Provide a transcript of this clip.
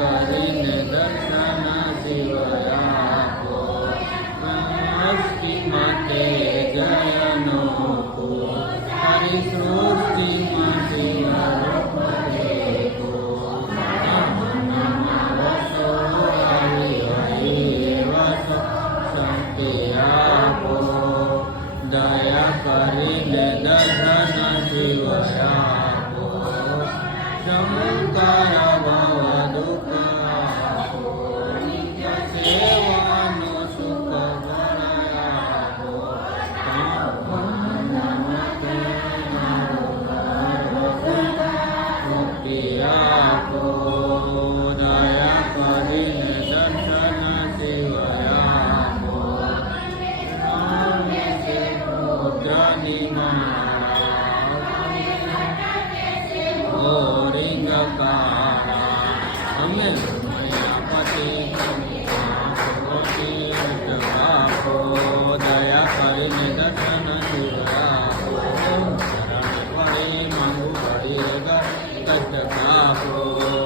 કરીને દર્શન શિવયાપો સૃષ્ટિ માટે જયનો તારી સૃષ્ટિમાં શિવ દેખો શક્તિ આપો દયા કરીને દર્શન શિવયાપો શંકર ભવ દુઃખ આપો નિત્ય સેવાનો સુખ ગણાયાપો મુક્તિ આપો દયા કરીને દર્શન શિવયાપો પુત્રની અમે પતિ આપો દયા કરીને દર્શન શિવયાપો શરણ પડે માંગુ પડી કષ્ટ આપો